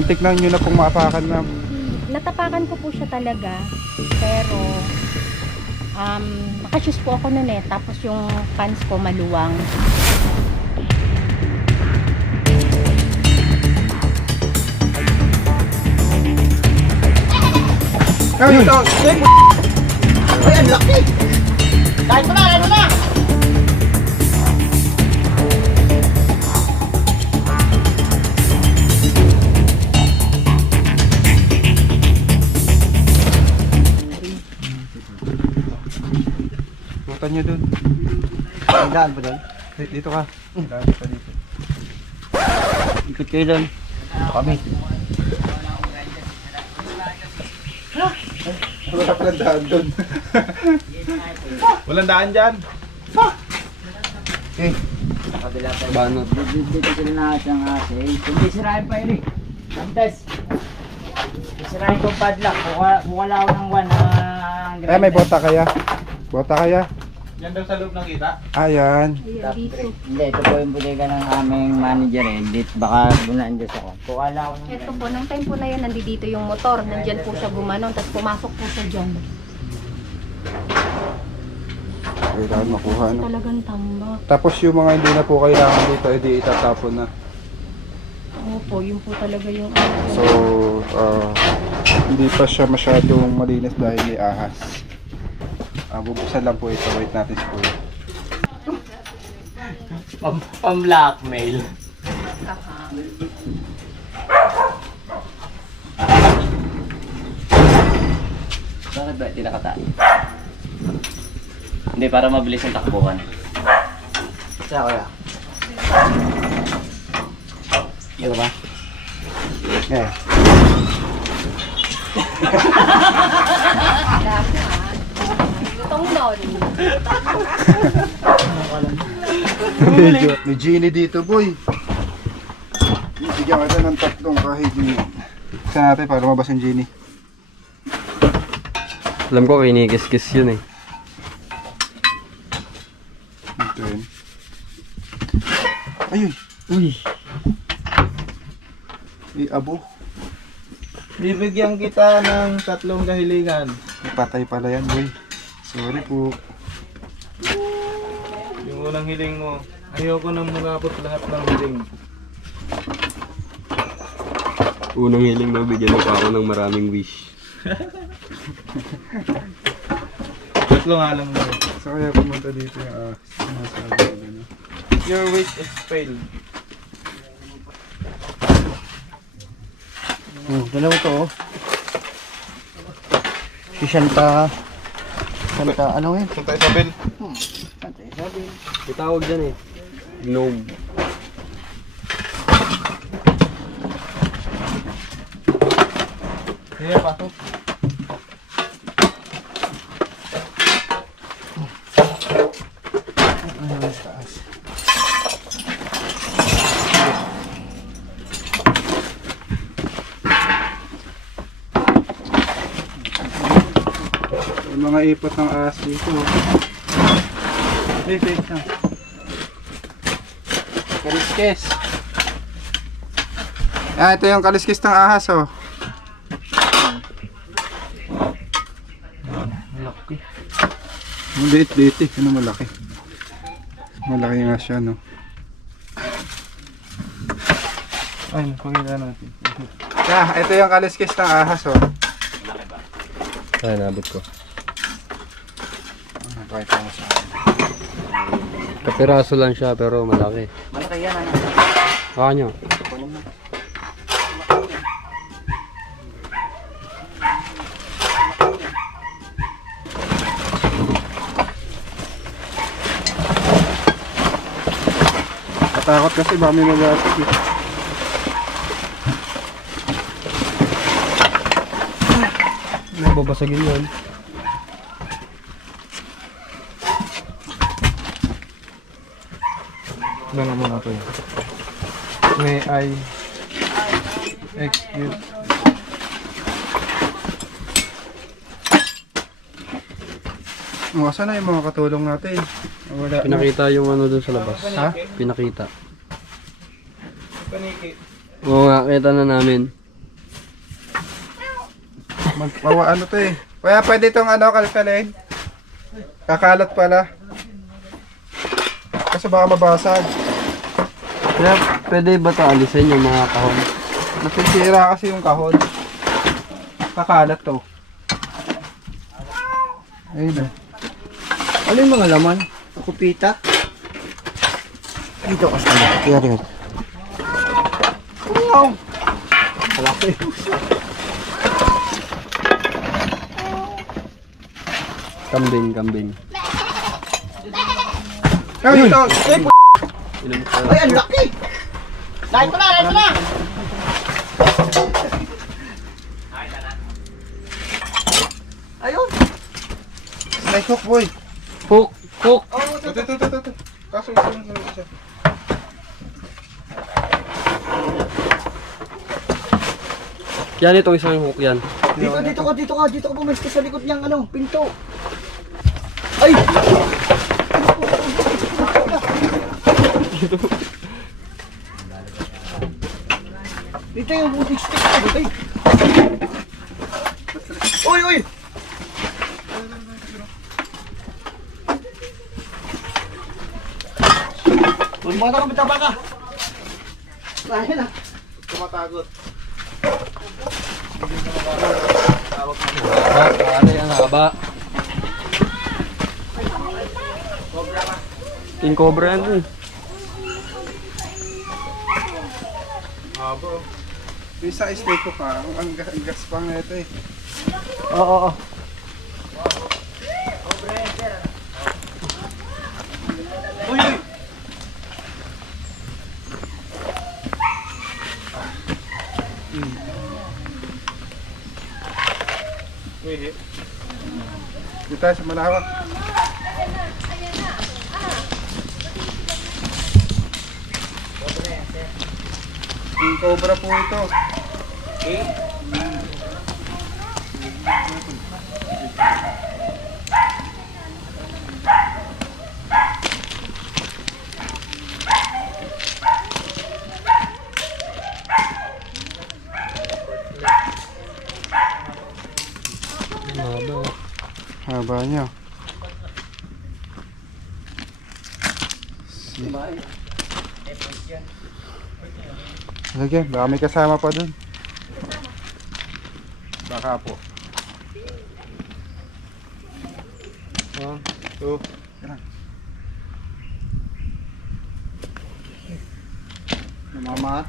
Muntik lang nyo na pong maapakan, ma'am. Natapakan ko po siya talaga. Pero, nakashoes po ako nun eh. Tapos yung pants ko maluwang. Ayun! Ay, ang laki! Kahit mo na, ano na! Putan nyo dun. Ang daan pa doon. Dito ka. Daan pa dito. Ikot kayo doon. Ito kami. Wala palang daan dun. Walang daan dyan. Eh, Kabila tayo. banot. Dito sila lahat ng ase. Hindi sirahin pa yun eh. Antes. Sirahin ko padlock. Kung wala ako ng one. Eh, may bota kaya? Bota kaya? Yan daw sa loob ng kita. Ayan. Ayan, dito. Hindi, ito po yung bodega ng aming manager eh. Dito, baka bunaan dyan ako. Kung wala ako ng Ito po, nung time po na yan, nandito yung motor. Nandyan po siya gumanon. Tapos pumasok po siya dyan. Kailangan makuha, no? Talagang tamba. Tapos yung mga hindi na po kailangan dito, edi itatapon na. Opo, yun po talaga yung So, hindi pa siya masyadong malinis dahil may ahas. Bubuksan lang po ito. Wait natin si Kuya. pam-blackmail. Bakit ba hindi nakatayo? Hindi, para mabilis yung takbuhan. Saan ko yan? Ito ba? Yeah. Itong non. Medyo, may genie dito, boy. Bigyan kita ng tatlong kahit yun. Saan natin para mabas yung genie? Alam ko kinikis-kis yun eh. Ito yun. Ayun. Uy! Abo. Bibigyan kita ng tatlong kahilingan. Patay pala yan, boy. Sorry po. Yung unang hiling mo, ayoko nang magabot lahat ng hiling. Unang hiling mo, bigyan mo pa ako ng maraming wish. Tatlo nga lang mo. So kaya pumunta dito yung sinasabi ko ano. Your wish is failed. Dalawa to oh. Si Santa, ano yun? Santa Isabel. Santa Isabel. Itawag dyan eh. Gnome. Sige, pasok. Yung mga ipot ng ahas dito. Wait na. Kaliskis. Ito yung kaliskis ng ahas, oh. Malaki. Ang liit-liit eh. Ano malaki? Malaki nga siya, no? Ay, napakita natin. Ito yung kaliskis ng ahas, oh. Ay, nabot ko. Pakita mo sa akin. Kapiraso lang siya pero malaki. Malaki yan ano? Baka nyo. Katakot kasi baka may magasig eh. Babasagin yun. Gano'n mo na ito yun. May I excuse. Saan na yung mga katulong natin? Wala na. Pinakita yung ano dun sa labas. Ha? Pinakita. Paniki. Oo nga, kita na namin. Ano to eh. Kaya pwede itong ano, kalkalin. Kakalat pala. Kasi baka mabasag. Kaya pwede ba ito alisin yung mga kahon? Nasisira kasi yung kahon. Kakalat to. Ayun eh. Ano yung mga laman? Kupita? Dito kasi. Kaya rin. Wow! Malaki. Kambing. Ay, ito! Inom ka. Ay, ang laki! Lahat ko na! Ayun! Snake hook, boy. Hook! Ito. Kaso isa siya. Yan itong isang hook yan. Dito ka pumesto sa likod niyang ano, pinto. Ay! Dito yung butik stick na butik. Uy! Lumata ka, bitaba ka. Dahil na. Tumatagot. Ano yung haba? King Cobra yan eh. Abo. Isa snake hook ha. Ang gas pang ito eh. Oo. Uy! Dito sa malawak. King Cobra po ito. Haba niya. Lagyan, baka may kasama pa dun. Baka po. 1, 2, Namamat.